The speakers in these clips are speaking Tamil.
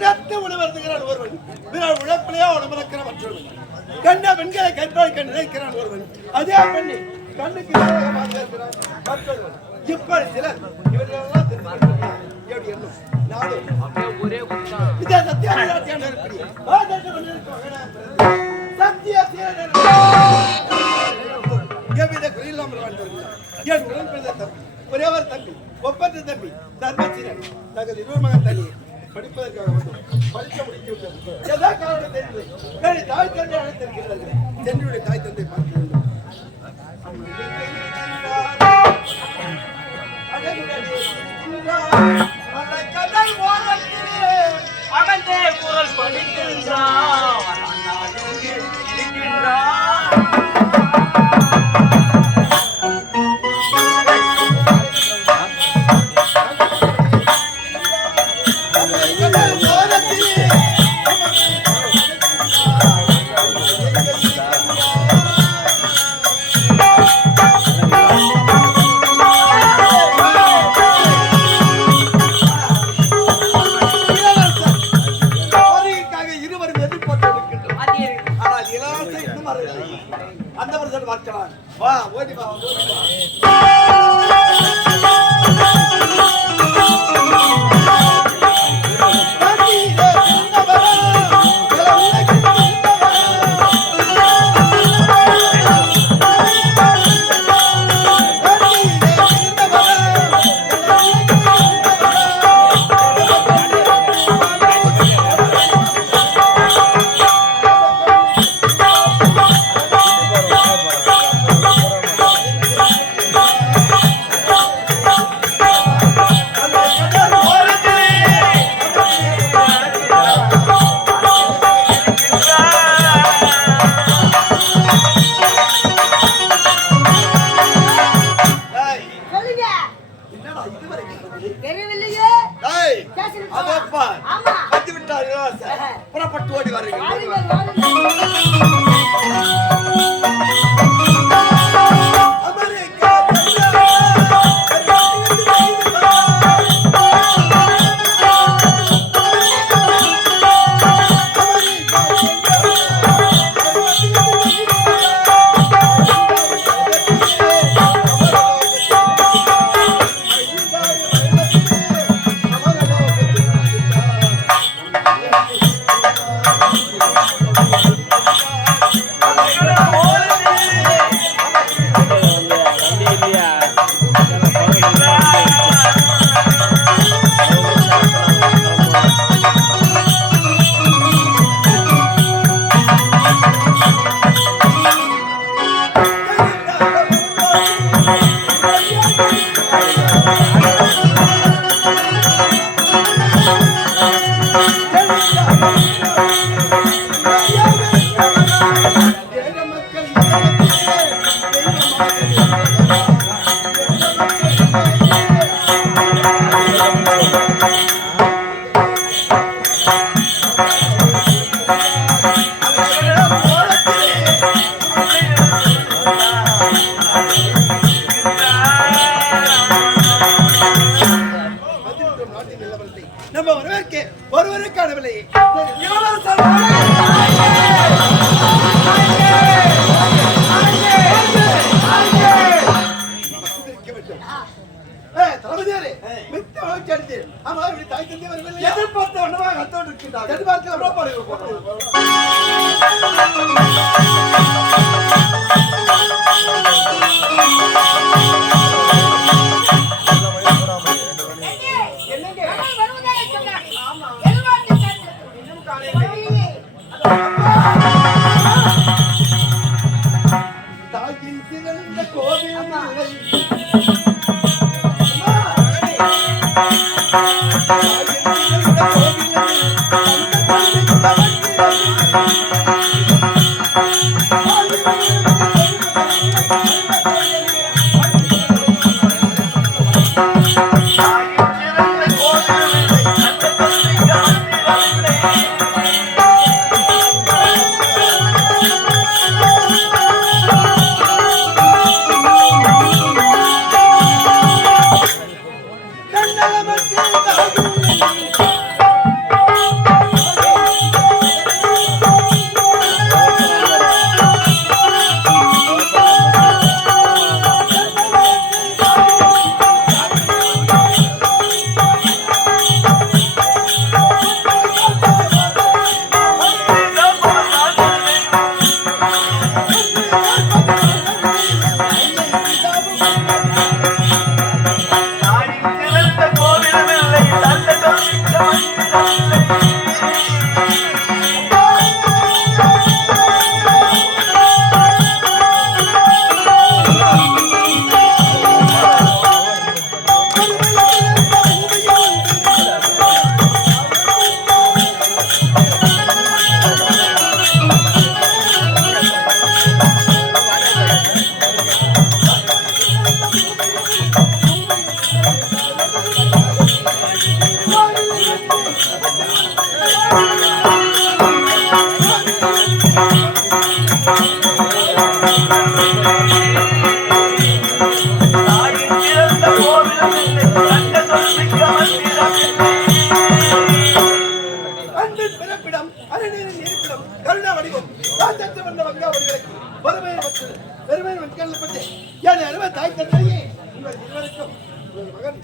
விடத்து உணவருந்துகிறான் ஒருவன், உழைப்பிலேயே உணவருக்கிற மற்றவன், கண்ட பெண்களை கற்பழிக்க நினைக்கிறான் ஒருவன், அதே பெண்ணை கண்ணுக்கு இருக்கிறான் மற்றவன். இப்படி சிலர் இவர்களெல்லாம் எப்படி எண்ணும் நானும் இதே சத்தியாகிராட்டியான சத்திய எவ்வித குறையில்லாமல் வாழ்ந்திருக்கிறார். என் உடன்பிறந்த தம்பி, ஒரே ஒரு தம்பி, ஒப்பற்ற தம்பி தர்மசீலன் தங்கள் இருவர் மகன் தனியை படிப்பதற்காக வந்து படிக்க முடித்து விட்டது. ஏதோ காரணம் தெரியவில்லை. தாய் தந்தை அழைத்திருக்கிறார்கள். சென்றுடைய தாய் தந்தை பார்க்க வேண்டும். அகந்தே குரல் படிக்கின்றான். அந்த வருஷம் பார்க்கலாம். வா ஓடி வா புறப்பட்டு ஓடி வருகிறேன். நம்ம ஒருவருக்கான விலையை எதிர்பார்த்த ஒன்றமாக கத்தோடு இருக்கின்றார். தாயின் சிறந்த கோவில் Thank you. பிறப்பிடம் அரணீரின் இருப்பிடம் கருணா வடிவம் காத்தற்று வந்த வங்கா வடிவருக்கு வறுமையை வச்சது பெருமையை வட்கப்பட்டு என் அருமை தாய் தந்தையே உங்கள் இருவருக்கும் உங்கள் மகன்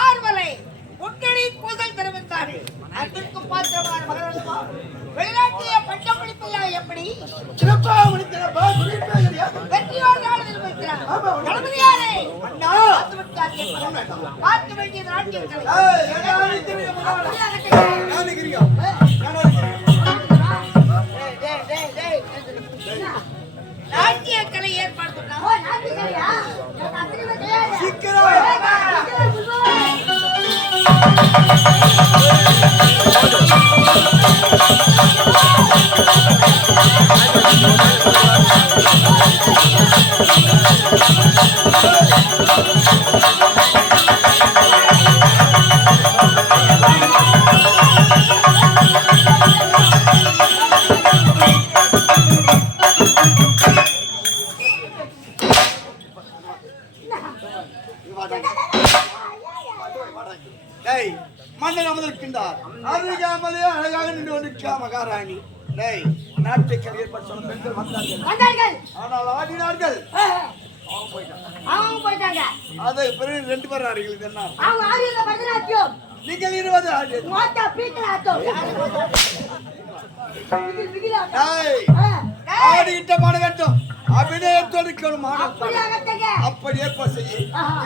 ஆர்வலை முன்னணி பூசல் தெரிவித்தாரு. அதற்கும் பாத்திரமான மகனல்லவா வெளிநாட்டிய பட்டம் படிப்பையா எப்படி சிறப்பாக முடித்திருப்பா வெற்றியோடு நாடு நிர்வகிக்கிறார். தளபதியாரே அண்ணா பார்க்க வேண்டிய நாட்டியங்களை நாட்டிய கலை ஏற்பாடு மன்னன் அமர்ந்திருக்கின்றார். அருகாமலே அழகாக நின்று கொண்டிருக்கிறார் மகாராணி. நாட்டுக்கள் ஏற்பட்டு சொன்ன பெண்கள் வந்தார்கள். ஆனால் ஆடினார்கள். போயிட்டாங்க. அது பிறகு 2 பேர் ஆடுகள் என்ன பரதநாட்டியம் நீங்கள் 20 ஆடு ஆடிட்ட மாணகட்டும் அபிநயத்தோடு அப்படி ஏற்பாடு செய்ய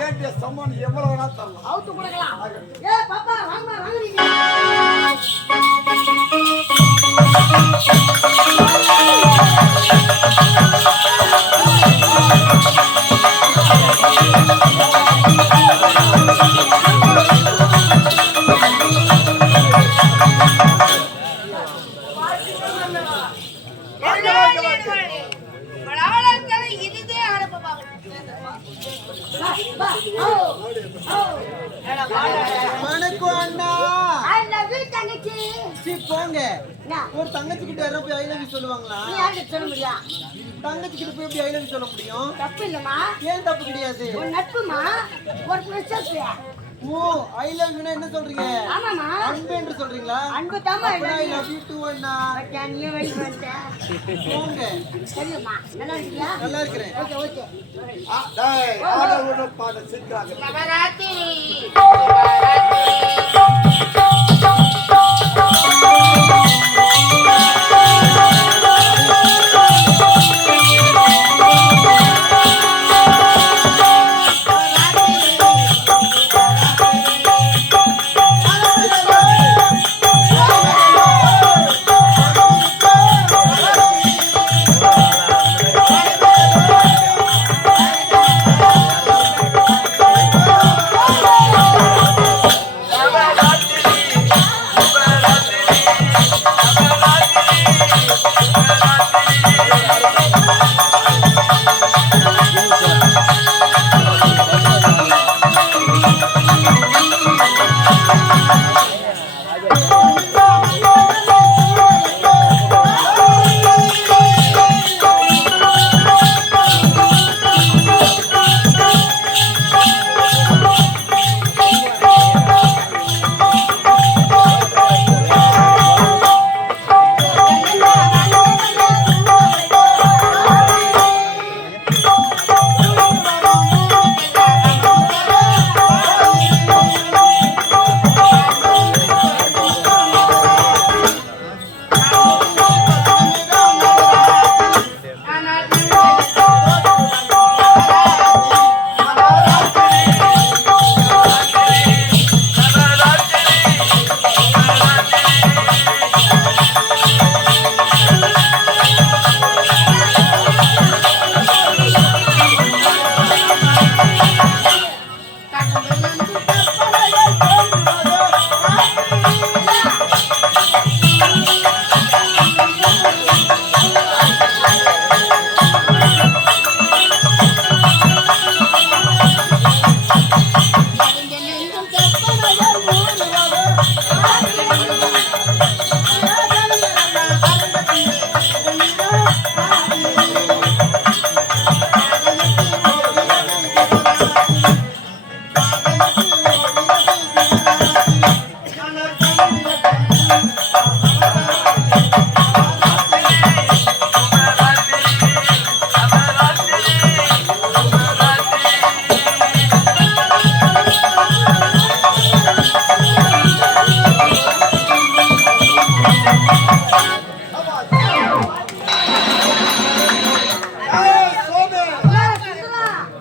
வேண்டிய சம்மானம் எவ்வளவு வேணா தரலாம். இதுதே ஆரம்பமாக வணக்கம் அண்ணா. I love you தங்கச்சி. போங்க. ஒரு தங்கச்சி கிட்ட யாரோ போய் ஐ லவ் யூ சொல்லுவாங்களா? நீ யாருக்கு சொல்ல முடியும்? தங்கச்சி கிட்ட போய் எப்படி ஐ லவ் யூ சொல்ல முடியும்? தப்பு இல்லம்மா. ஏன் தப்பு கிடையாது? ஒரு நட்புமா, ஒரு பிரச்சனை. ஓ ஐ லவ் யூனா என்ன சொல்றீங்க? ஆமாமா. அன்பு என்று சொல்றீங்களா? அன்பு தாமா. ஐ லவ் யூ டு அண்ணா. நீ வழி வந்த. போங்க. சரிம்மா. நல்லா இருக்கியா? நல்லா இருக்கிறேன். Okay okay. டேய் ஆடவன பாட சிக்காங்க. நவராத்திரி.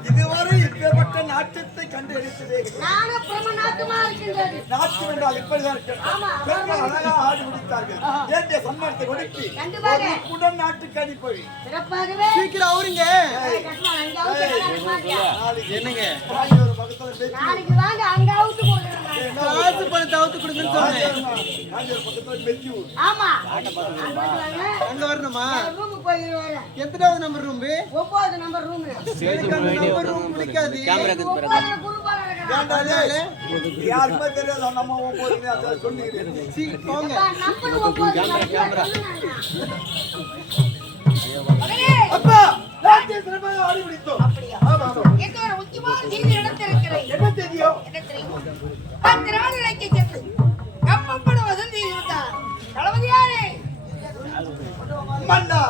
இதுவரை இப்பேற்பட்ட நாட்டத்தை கண்டு எடுத்ததே நானும் பிரம்ம நாட்டுமா இருக்கின்றது. நாட்டு என்றால் இப்படிதான் ஆமா. பெண்கள் அழகா ஆடி முடித்தார்கள். ஏற்ற சன்மானத்தை கொடுத்து கண்டிப்பாக. உடன் நாட்டுக்கு அனுப்பி சிறப்பாகவே சீக்கிரம் அவருங்க கஷ்டமா, அங்க அவுத்து போட மாட்டியா? என்னங்க ஒரு பக்கத்துல பேசி நாளைக்கு வாங்க அங்க அவுத்து போடுறேன். காசு பணத்தை அவுத்து கொடுங்கன்னு சொன்னேன். ஒரு பக்கத்துல பேசி ஆமா அங்க வாங்க. அங்க வரணுமா? ரூமுக்கு போய் வரேன். எத்தனாவது நம்பர் ரூம்? 9 number room. எனக்கு அந்த நம்பர் ரூம் பிடிக்காது. யாருமே தெரியாது நம்ம போறீங்க அதை சொல்லிக்கிறேன். சீ, போங்க. அப்பா நாட்டை சிறப்பாக ஆடி முடித்தோம். அப்படியா? ஆமா ஆமா. எங்க ஒரு முக்கியமான செய்தி நடந்திருக்கிறேன். என்ன தெரியும்? என்ன தெரியும்? 10 நாளைக்கு சென்று கப்பப்பட வசந்தி இருந்தார். தளபதியாரே மன்னா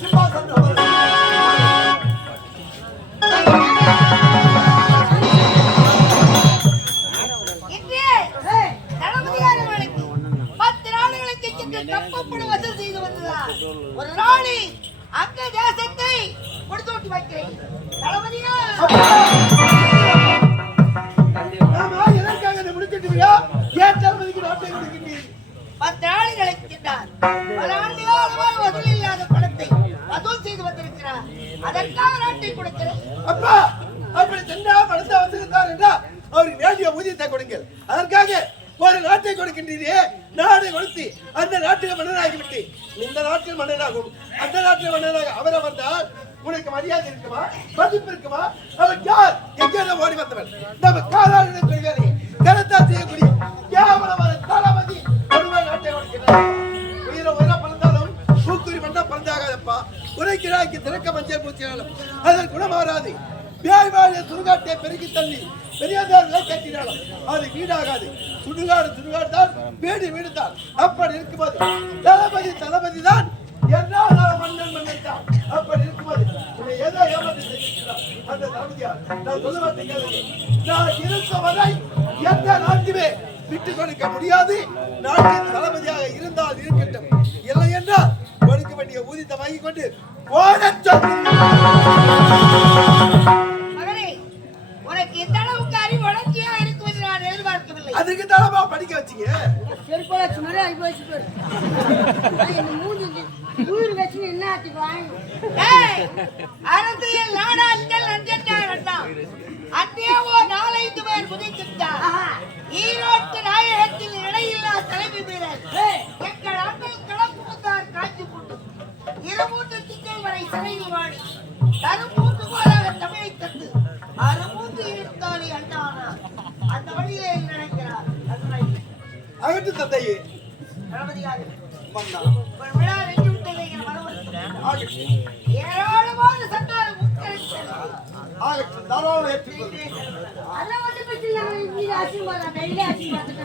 சிம்மாசனம் இன்று தளபதியாரே வணக்கு 10 நாளைக்கு சென்று கப்பப்பட வசதி செய்து வந்தார். ஒரு நாளை அங்க தேசத்தை கொடுத்து விட்டு வைக்கிறேன். தளபதியா ஆமா எதற்காக இதை முடிச்சிட்டீங்களா? ஏன் தளபதிக்கு நாட்டை கொடுக்கின்றீர்கள்? 10 நாளைக்கு சென்றார். பல ஆண்டுகாலமாக வசூல் இல்லாத பணத்தை வசூல் செய்து வந்திருக்கிறார். அதற்காக நாட்டை கொடுக்கிறேன். அப்பா அப்படி சென்றா பணத்தை வந்திருந்தார் என்றால் அவருக்கு வேண்டிய ஊதியத்தை கொடுங்கள். அதற்காக ஒரு நாட்டை கொடுக்கின்றீரே, நாடு கொடுத்து அந்த நாட்டுக்கு மன்னனாகிவிட்டு இந்த நாட்டில் மன்னனாகும் அந்த நாட்டில் மன்னனாக அவரை வந்தால் உனக்கு மரியாதை இருக்குமா? மதிப்பு இருக்குமா? அவன் யார்? எங்கே ஓடி வந்தவன்? நம்ம காலாளனை கொள்கையை கருத்தா செய்யக்கூடிய கேவலமான தளபதி ஒருவர் நாட்டை கொடுக்கிறார். உயிரை பறந்தாலும் பூக்குரி மண்ணா பறந்தாகாதப்பா. உரைக்கிறாய்க்கு திறக்க மஞ்சள் பூச்சினாலும் அதன் குணம் மாறாது. வியாய்வாழிய சுடுகாட்டை பெருக்கி தள்ளி பெரியாதார்களை கட்டினாலும் அது வீடாகாது. சுடுகாடு தான் வீடு தான். அப்படி இருக்கும்போது தளபதி தான் என்னால் மன்னன் தான். அப்படி இருக்கும்போது உன்னை ஏதோ ஏமாற்றி செய்கிறார் அந்த தளபதியார். நான் சொல்லுவதை கேளுங்க. நான் இருந்த வரை எந்த நாட்டுமே விட்டுக் கொடுக்க முடியாது. நாட்டின் தளபதியாக இருந்தால் இருக்கட்டும், இல்லை என்றால் கொடுக்க வேண்டிய ஊதியத்தை வாங்கிக் கொண்டு ஓடச் மகனே, உனக்கு இந்த அளவுக்கு அறிவு வளர்ச்சியா இருக்கும் என்று நான் எதிர்பார்க்கவில்லை. அதுக்கு தளபா படிக்க வச்சீங்க. செருப்பாச்சு மாதிரி ஆகி போச்சு பாரு. என்ன மூஞ்சி ஊர் வச்சு என்ன ஆச்சு வாங்க. அரசியல் நாடாட்கள் அஞ்சென்றார். அத்தேவோ 4-5 பேர் குதித்துட்டார். ஈரோட்டு நாயகத்தில் இடையில்லா தலைமை வீரர் எங்கள் அண்ணல் களப்புத்தார் காட்சி போட்டு 23 திங்கள் வரை சிறையில் வாடி தருமூன்று கோலாக தமிழை தந்து 6 இருந்தாலே அண்ணானார். அந்த வழியிலே நடக்கிறார். அகட்டு தந்தையே தளபதியாக மன்னா ஒரு விழா வெற்றி விட்டதை எங்கள் மனவருத்தி ஏராளமான சண்டால் ஆகட்டும் தாராளம் ஏற்றுக்கொள். அதெல்லாம் வந்து பற்றி நாங்கள் இப்படி ஆசீர்வாதம் டெய்லி ஆசீர்வாதம்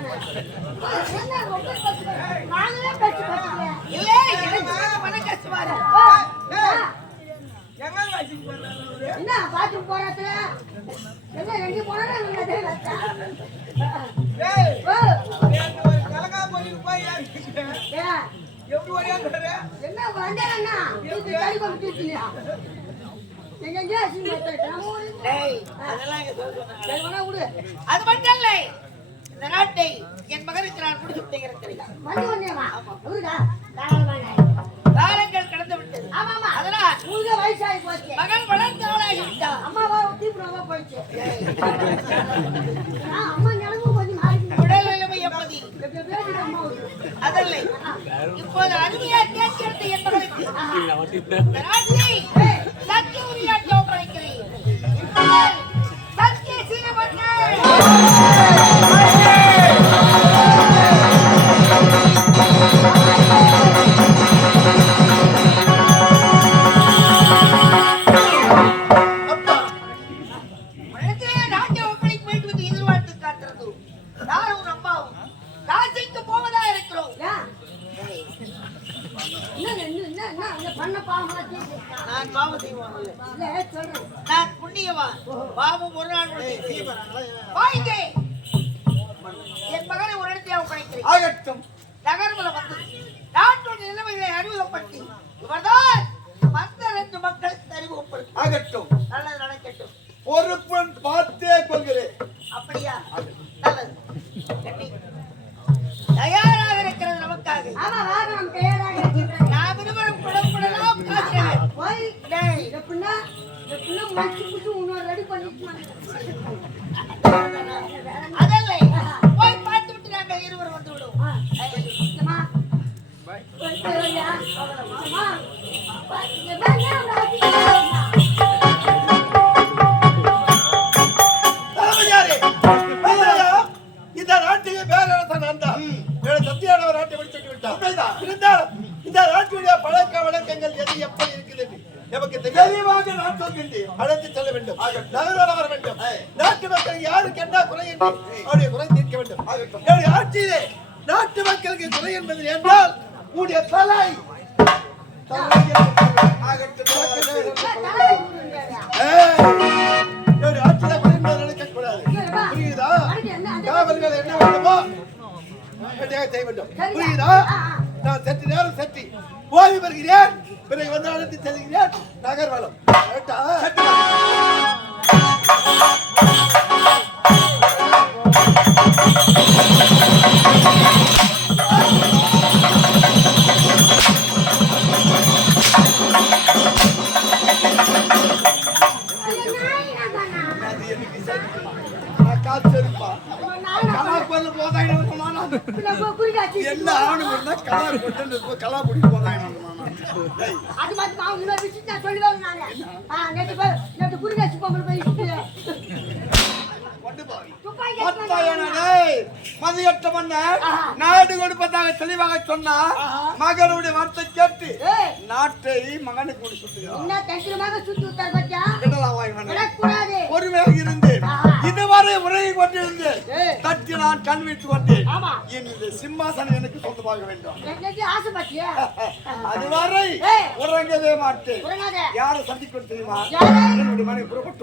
நாங்களே பேச்சு பார்த்துக்கிறேன். இல்லை எனக்கு மன கஷ்டமாரு. என்ன பாத்து போறாத்துல என்ன 2 போனா என்ன வந்தா அது மட்டும் இல்லை, இந்த நாட்டை என் மகனுக்கு நான் முடிச்சு இருக்கிறேன். காலங்கள் கடந்து விட்டது. அதனால் வயசாகி போச்சு. மகன் வளர்ந்த ஆளாகி விட்டார். அம்மாவா தீவிரமா போயிடுச்சு. அம்மா நிலமும் கொஞ்சம் உடல் நிலைமை எப்படி அதல்ல இப்போது அருமையா தேர்ந்தெடுத்த என் மகனுக்கு இந்த நாட்டை சத்திய உரியாட்சி ஒப்படைக்கிறேன். சத்திய சீரமன்னர் நாட்டை ஒப்படைக்கு போயிட்டு வந்து எதிர்பார்த்து காட்டுறது யாரும் ஒரு அம்மாவும் காசிக்கு போவதா இருக்கிறோம். நான் பாவம் செய்வான், நான் புண்ணியவான். பாவம் ஒரு நாள் வாய்ந்தே என் மகனை ஒரு இடத்தை ஒப்படைக்கிறேன். ஆகட்டும். நகர்வுல வந்து நாட்டுடைய நிலைமைகளை அறிமுகப்படுத்தி இவர்தான் மற்ற 2 மக்களுக்கு அறிமுகப்படுத்தும். ஆகட்டும். நல்லது நடக்கட்டும். பொறுப்புடன் பார்த்தே கொள்கிறேன். அப்படியா? நல்லது. தயாராக இருக்கிறது நமக்காக. நான் விரும்பும் புடப்படலாம் காசுகள். அதல்ல போய் பார்த்து விட்டு நாங்கள் இருவரும் வந்து விடுவோம். இந்த நாட்டுக்கு பேரரசன் சத்தியானவர் நாட்டை முடிச்சுட்டு விட்டார். இருந்தாலும் இந்த நாட்டுடைய பழக்க வழக்கங்கள் எது எப்படி இருக்குது நமக்கு தெளிவாக நான் சொல்கின்றேன். அழைத்து செல்ல வேண்டும், நகர்வர வர வேண்டும். நாட்டு மக்களுக்கு யாருக்கு என்ன குறை என்று அவருடைய குறை தீர்க்க வேண்டும். என்னுடைய ஆட்சியிலே நாட்டு மக்களுக்கு குறை என்பது என்றால் உடைய தலை ஆட்சியில குறை என்பதை நினைக்கக்கூடாது. புரியுதா? காவல்கள் என்ன வேண்டுமோ செய்ய வேண்டும். புரியுதா? நான் சற்று நேரம் சற்றி ஓய்வு பெறுகிறேன். பிறகு வந்து அழைத்து செல்கிறேன் நகர்வலம். என்ன ஆவணம் கலா கொண்டு கலா குடி போதாங்க. அது மாதிரி நான் இன்னொரு விஷயம் நான் சொல்லுவாங்க. நானே நேற்று குருகாசி பொங்கல் போய் மதியற்ற மன்னர் நாடு கொடுப்பதாக தெளிவாக சொன்னா மகனுடைய வார்த்தை கேட்டு நாட்டை மகனுக்கு பொறுமையாக இருந்தேன். இதுவரை உரையை கொண்டிருந்தேன். தட்டி நான் கண் வைத்து கொண்டேன். இந்த சிம்மாசனம் எனக்கு சொந்தமாக வேண்டும். அதுவரை உறங்கவே மாட்டேன். யாரை சந்திக்க தெரியுமா? என்னுடைய மனைவி புறப்பட்டு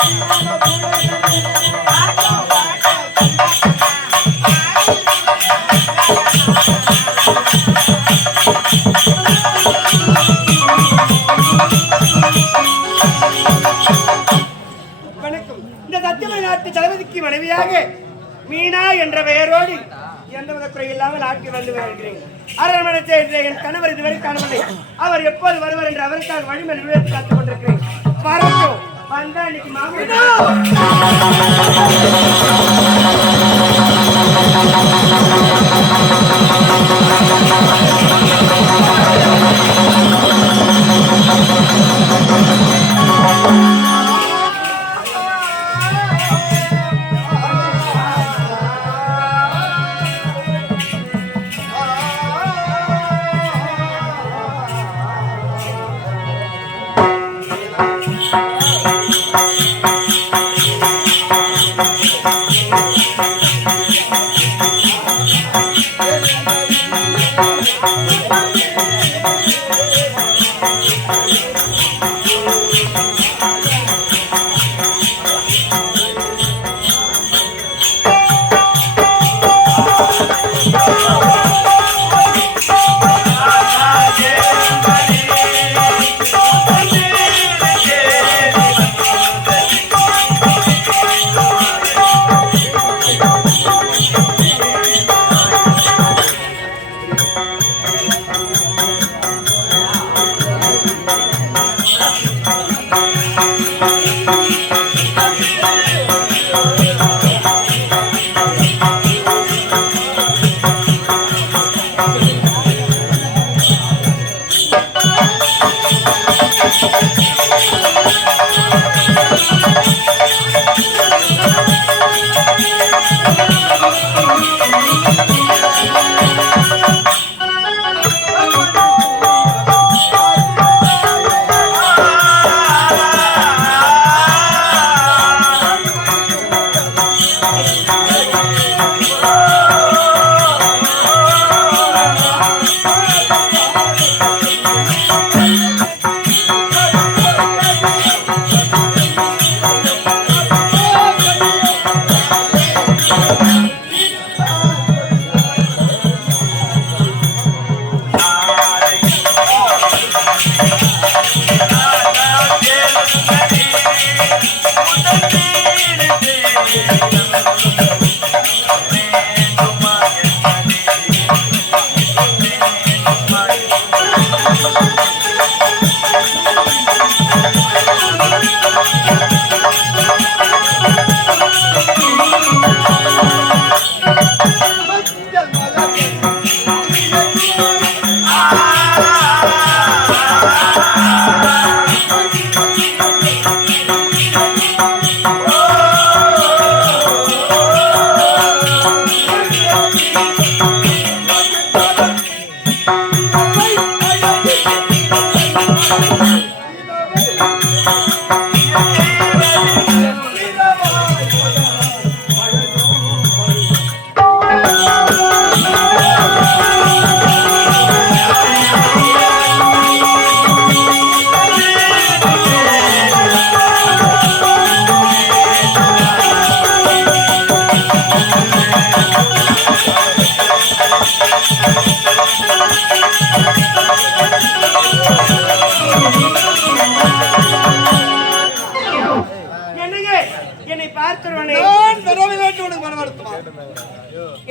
வணக்கம். இந்த சத்தியமலை நாட்டு தளபதிக்கு மனைவியாக மீனா என்ற பெயரோடு எந்தவித குறையில்லாமல் நாட்டில் வந்து வருகிறேன். அரண்மனை சேர்ந்த என் கணவர் இதுவரை காணவில்லை. அவர் எப்போது வருவார் என்று அவருக்காக வழிமேல் விழுந்து காத்துக் கொண்டிருக்கிறேன். வரட்டும். வந்தா இன்னைக்கு மாமனா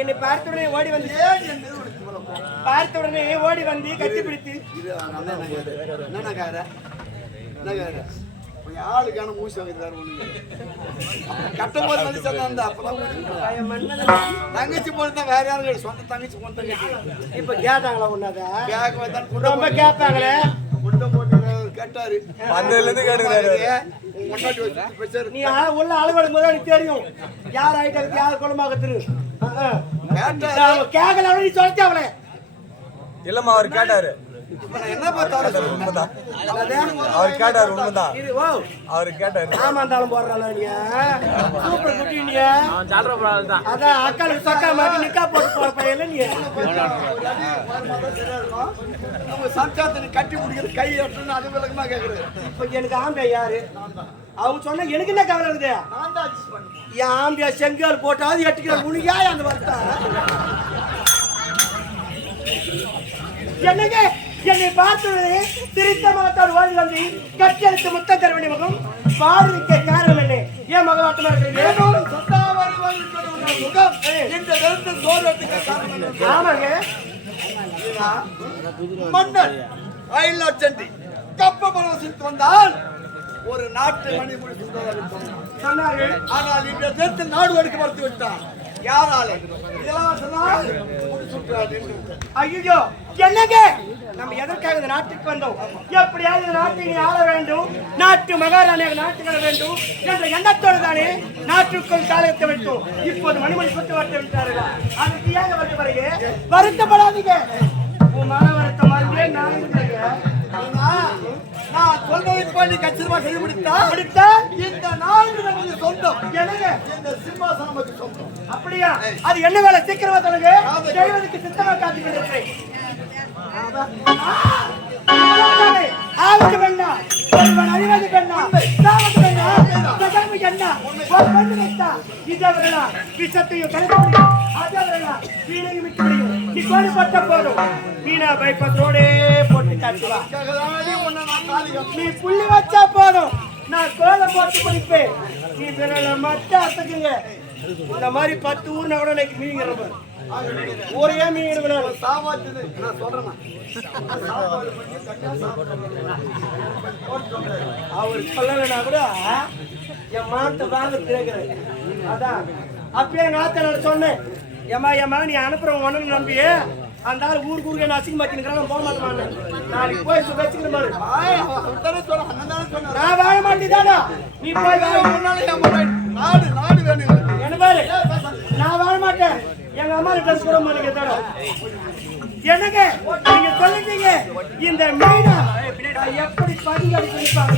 என்னை பார்த்தவுடனே ஓடி வந்து பார்த்தவுடனே ஓடி வந்து கட்டி பிடித்து ஆளுக்கான மூசி வாங்கிட்டு கட்டும் போது வந்து சொன்னா அப்பதான் தங்கச்சி போட்டு வேற யாரும் சொந்த தங்கச்சி போட்டு இப்ப கேட்டாங்களா ஒன்னாத ரொம்ப கேட்பாங்களே கேட்டாரு நீ உள்ள அலுவலகம் போது எனக்கு தெரியும் யார் ஆயிட்டாங்க யார் குளமாக கேட்கல நீ சொல்லிச்சு அவளே இல்லம்மா அவர் கேட்டாரு என்ன பார்த்தாரு உண்மைதான் அவர் கேட்டாரு உண்மைதான் அவரு கேட்டாரு ஆமா இருந்தாலும் போடுறாள் சூப்பர் குட்டி அதான் அக்காளுக்கு சொக்கா மாட்டி நிக்கா போட்டு போற பையன் நீ சம்சாரத்தை கட்டி முடிக்கிறது கை எட்டுன்னு அது விளக்கமா கேக்குறது இப்ப எனக்கு ஆம்பை யாரு அவங்க சொன்னா எனக்கு என்ன கவலை இருக்குது? நான் தான் adjust பண்ணுவேன். என் ஆம்பியா செங்கல் போட்டாவது 8 கிலோ உனக்கு ஏன் அந்த வருத்தம்? என்னங்க என்னை பார்த்து சிரித்த மகத்தோடு ஓடி வந்து கட்டெடுத்து முத்தம் தர வேண்டிய முகம் பாடுறதுக்கு காரணம் என்ன? ஏன் மகவாட்டமா இருக்கிறீங்க? முகம் இந்த நேரத்தில் சோர்வத்துக்கு காரணம் என்ன? ஆமாங்க. மன்னர் அயல்நாட்டு சென்று கப்ப பரவசித்து வந்தால் ஒரு நாட்டு மணிமொழி சொன்னாரு. ஆனால் இந்த நேரத்தில் நாடு எடுக்க மறுத்து விட்டார். யாராலே இதெல்லாம் சொன்னால் ஐயோ என்னங்க நம்ம எதற்காக இந்த நாட்டுக்கு வந்தோம்? எப்படியாவது இந்த நாட்டை நீ ஆள வேண்டும், நாட்டு மகாராணியாக நாட்டுக்கு வர வேண்டும் என்ற எண்ணத்தோடு தானே நாட்டுக்குள் காலத்தை விட்டோம். இப்போது மணிமணி சுட்டு வட்ட விட்டார்கள். அதுக்கு ஏங்க வருத்தப்படுங்க? வருத்தப்படாதீங்க. உன் மன வருத்தம் மறுபடியே நான் இருக்கிறேன். நான் சொல்வதை பண்ணி கச்சிதமா செய்து முடித்தா இந்த நாடு நமக்கு சொந்தம். என்னங்க இந்த சிம்மாசனம் நமக்கு சொந்தம். அப்படியா? அது என்ன வேலை? சீக்கிரமா சொல்லுங்க. செய்வதற்கு சித்தமா காத்துக் கொண்டிருக்கிறேன். ஆவது பெண்ணா, ஒருவன் அறிவது பெண்ணா, சாவது பெண்ணா, சகர்மி என்ன? ஒரு பெண்ணு வைத்தா இதவர்களா விஷத்தையும் கருத்து அதவர்களா வீணையும் விட்டு முடியும். நீ கோடி போட்ட போதும் மீனா பைப்பத்தோடே போட்டு காட்டுவா. நீ புள்ளி வச்சா போதும் நான் கோலம் போட்டு முடிப்பேன். நீ விரல மட்டும் அசைக்குங்க. இந்த மாதிரி 10 ஊர்னா கூட எனக்கு மீன் கிளம்பு. ஒரே மீன் எடுக்கணும். சாவாச்சு நான் சொல்றேன். அவர் சொல்லலைன்னா கூட என் மாட்டை வாங்க திறக்கிறேன். அதான் அப்பயே எங்க ஆத்த நான் சொன்னேன். ஏமா நீ அனுப்புறவன் ஒண்ணு நம்பி அந்த ஆள் ஊருக்கு என்ன அசிங்கமாக்கினுக்கிறான் போக மாட்டேன். நாளைக்கு போய் வச்சுக்கிற மாதிரி நான் வாழ மாட்டேதானா? நீ போய் நாடு நாடு வேணும். என்ன பாரு நான் வாழ மாட்டேன். எங்க அம்மா ட்ரெஸ் கூட மாட்டேங்க. என்னங்க நீங்க சொல்லிட்டீங்க இந்த மீனா எப்படி படி அடிப்பாங்க?